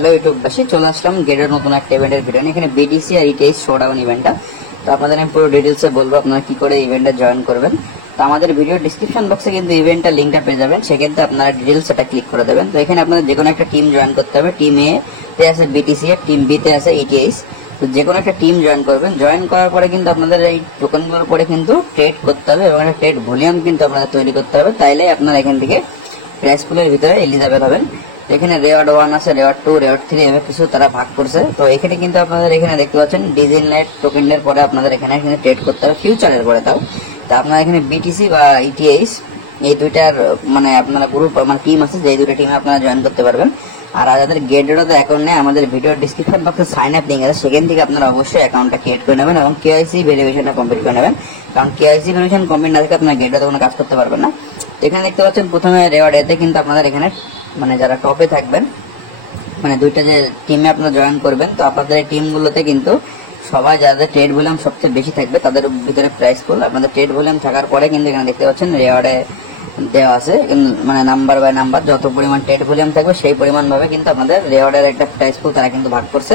Hello ইউটিউববাসী, চলে আসলাম গেটের নতুন একটা ইভেন্টের ভিডিও নিয়ে। এখানে বিটিসি আর ইটিএস শোডাউন ইভেন্টটা। তো আপনাদের আমি পুরো ডিটেলসে বলবো আপনারা কি করে ইভেন্টে জয়েন করবেন। তো আমাদের ভিডিও ডিসক্রিপশন বক্সে কিন্তু ইভেন্টটা লিঙ্কটা পেয়ে যাবেন, সেক্ষেত্রে আপনারা ডিটেলস এটা ক্লিক করে দেবেন। তো এখানে আপনাদের যে কোনো একটা টিম জয়েন করতে হবে। টিম এ তে আছে বিটিসি আর টিম বি তে আছে ইটিএস। তো যে কোনো একটা টিম জয়েন করবেন। জয়েন করার পরে কিন্তু আপনাদের এই টোকেনগুলোর পরে কিন্তু ট্রেড করতে হবে এবং একটা ট্রেড ভলিউম কিন্তু আপনাদের তৈরি করতে হবে, তাইলে আপনারা এখান থেকে প্রাইস পুলের ভিতরে এলিজিবল হবেন। এখানে রেওয়ার্ড 1 আছে, রেওয়ার্ড 2, রেওয়ার্ড 3 এভাবে কিছু তারা ভাগ করছে। তো এখানে কিন্তু আপনাদের এখানে দেখতে পাচ্ছেন ডিজেল লাইট টোকেনের পরে আপনাদের এখানে ট্রেড করতে হবে ফিউচারের পরে। তাও তো আপনারা এখানে বিটিসি বা ইটিএস এই দুইটার মানে আপনারা গ্রুপ মানে টিম আছে, যে দুইটা টিমে আপনারা জয়েন করতে পারবেন। আর যাদের গেটেরও অ্যাকাউন্ট নেই, আমাদের ভিডিও ডিসক্রিপশন বক্সে সাইন আপ লিঙ্ক আছে, সেখান থেকে আপনারা অবশ্যই অ্যাকাউন্টটা ক্রিয়েট করে নেবেন এবং কেওয়াইসি ভেরিফিকেশনটা কমপ্লিট করে নেবেন। কারণ কেওয়াইসি ভেরিফিকেশন কমপ্লিট না থাকলে আপনার গেটের কোনো কাজ করতে পারবেন না। এখানে দেখতে পাচ্ছেন প্রথমে রেওয়ার্ড এতে কিন্তু আপনাদের এখানে মানে যারা টপে থাকবেন, মানে দুইটা যে টিমে আপনারা জয়েন করবেন, তো আপনাদের এই টিমগুলোতে কিন্তু সবাই যাদের ট্রেড ভলিউম সবচেয়ে বেশি থাকবে তাদের ভিতরে প্রাইস পুল। আপনাদের ট্রেড ভলিউম থাকার পরে কিন্তু এখানে দেখতে পাচ্ছেন রেওয়ার্ডে দেওয়া আছে, মানে নাম্বার বাই নাম্বার যত পরিমাণ ট্রেড ভলিউম থাকবে সেই পরিমাণ ভাবে কিন্তু আপনাদের রেওয়ার্ডের একটা প্রাইস পুল তারা কিন্তু ভাগ করছে।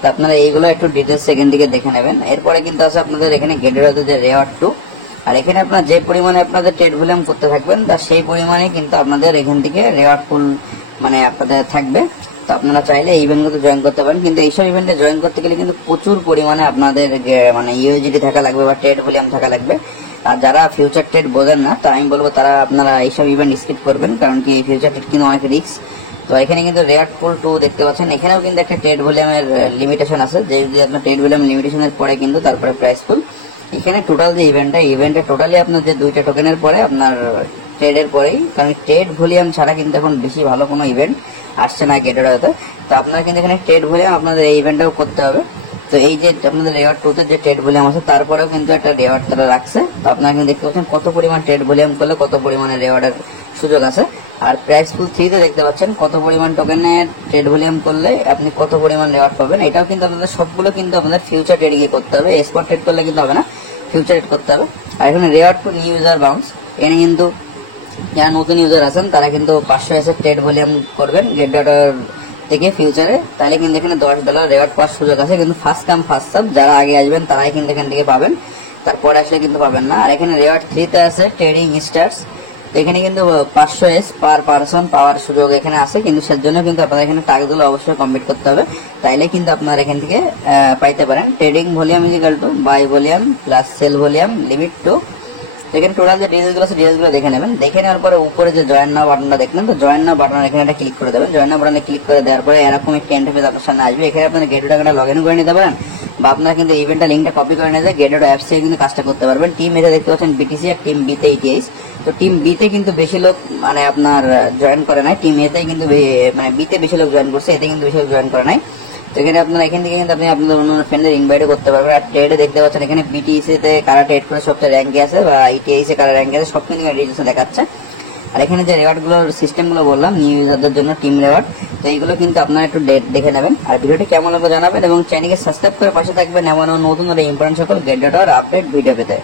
তো আপনারা এইগুলো একটু ডিটেলস এখান থেকে দেখে নেবেন। এরপরে কিন্তু আছে আপনাদের এখানে গেটের যে রেওয়ার্ড 2, আর এখানে আপনার যে পরিমাণে আপনাদের ট্রেড ভলিউম করতে থাকবেন তার সেই পরিমাণে কিন্তু আপনাদের এখান থেকে রেওয়ার্ড পুল মানে আপনাদের থাকবে। তো আপনারা চাইলে এই ইভেন্টগুলো জয়েন করতে পারেন, কিন্তু এইসব ইভেন্টে জয়েন করতে গেলে কিন্তু প্রচুর পরিমাণে আপনাদের মানে ইউএসডি থাকা লাগবে বা ট্রেড ভলিউম থাকা লাগবে। আর যারা ফিউচার ট্রেড বোঝেন না, তো আমি বলবো তারা আপনারা এইসব ইভেন্ট স্কিপ করবেন, কারণ কি ফিউচার ট্রেড কিন্তু অনেক রিস্ক। তো এখানে কিন্তু রেয়ার পুল 2 দেখতে পাচ্ছেন, এখানেও কিন্তু একটা ট্রেড ভলিউমের লিমিটেশন আছে, যে যদি আপনার ট্রেড ভলিউম লিমিটেশনের পরে কিন্তু তারপরে প্রাইস পুল। এখানে টোটাল যে ইভেন্টে টোটালি আপনার যে দুইটা টোকেনের পরে আপনার ট্রেডের পরেই, কারণ ট্রেড ভলিউম ছাড়া কিন্তু এখন বেশি ভালো কোনো ইভেন্ট আসছে না গেটের হয়তো। তো আপনারা কিন্তু এখানে ট্রেড ভলিউম আপনাদের এই ইভেন্টটাও করতে হবে। তো এই যে আপনাদের রেওয়ার্ড 2 তে যে ট্রেড ভলিউম আছে তারপরেও কিন্তু একটা রেওয়ার্ড তারা রাখছে। তো আপনারা কিন্তু দেখতে পাচ্ছেন কত পরিমাণ ট্রেড ভলিউম করলে কত পরিমাণে রেওয়ার্ডের সুযোগ আছে। আর প্রাইস পুল 3 তে দেখতে পাচ্ছেন কত পরিমাণ টোকেনের ট্রেড ভলিউম করলে আপনি কত পরিমাণ রেওয়ার্ড পাবেন। এটাও কিন্তু আপনাদের সবগুলো কিন্তু আপনাদের ফিউচার ট্রেডিং এ করতে হবে, স্পট ট্রেড করলে কিন্তু হবে না, ফিউচার ট্রেড করতে হবে। আর এখানে রেওয়ার্ড 2 নিউ ইউজার বাউন্স, এখানে কিন্তু যারা নতুন ইউজার আছেন তারা কিন্তু 500 এসে ট্রেড ভলিউম করবেন গেট ডটার থেকে ফিউচারে, তাহলে কিন্তু এখানে $10 রেওয়ার্ড পাওয়ার সুযোগ আছে। কিন্তু ফার্স্ট কাম ফার্স্ট সার্ভ, যারা আগে আসবেন তারাই কিন্তু এখান থেকে পাবেন, তারপরে আসলে কিন্তু পাবেন না। আর এখানে রেওয়ার্ড 3 তে আছে ট্রেডিং স্টার্স, তো এখানে কিন্তু 500 এস পার পারসন পাওয়ার সুযোগ এখানে আছে, কিন্তু সেজন্য কিন্তু আপনাদের এখানে টাস্কগুলো অবশ্যই কমপ্লিট করতে হবে, তাইলে কিন্তু আপনারা এখান থেকে পাইতে পারেন। Trading volume is equal to buy volume plus sell volume limit to. এখানে টোটাল যে ডিটেলসগুলো আছে ডিটেলসগুলো দেখে নেবেন। দেখে নেওয়ার পরে উপরে যে জয়েন নাও বাটনটা দেখলেন, তো জয়েন নাও বাটন এখানে একটা ক্লিক করে দেবেন। জয়েন নাও বাটনে ক্লিক করে দেওয়ার পরে এরকম একটা ইন্টারফেস আপনার সামনে আসবে। এখানে আপনারা গেটওয়ে টাকাটা লগ ইন করে নিতে পারেন, বা আপনারা কিন্তু ইভেন্টটা লিঙ্কটা কপি করে নিয়ে যায় গেটওয়ে অ্যাপস থেকে কিন্তু কাজটা করতে পারবেন। টিম এতে দেখতে পাচ্ছেন বিটিসি আর টিম বি তে ইটিএস। তো টিম বি তে কিন্তু বেশি লোক মানে আপনার জয়েন করে নাই, টিম এতে কিন্তু মানে বি তে বেশি লোক জয়েন করছে, এতে কিন্তু বেশি লোক জয়েন করে নাই। তো এখানে আপনারা এখান থেকে কিন্তু আপনি আপনাদের অন্য ফ্রেন্ডের ইনভাইটও করতে পারবেন। আর ট্রেডে দেখতে পাচ্ছেন এখানে বিটিসি তে কারা ট্রেড করে সবচেয়ে র্যাঙ্কে আছে, বা ইটিএস এ কারা র্যাঙ্কে আছে, সব কিন্তু ডিটেলসে দেখাচ্ছে। আর এখানে যে রেওয়ার্ড গুলোর সিস্টেম গুলো বললাম নিউ ইউজারদের জন্য টিম রেওয়ার্ড, তো এইগুলো কিন্তু আপনারা একটু দেখে নেবেন। আর ভিডিওটি কেমন লাগবে জানাবেন এবং চ্যানেলকে সাবস্ক্রাইব করে পাশে থাকবেন এমন নতুন ইম্পর্টেন্ট সকল গেট ডট আপডেট ভিডিও পেতে।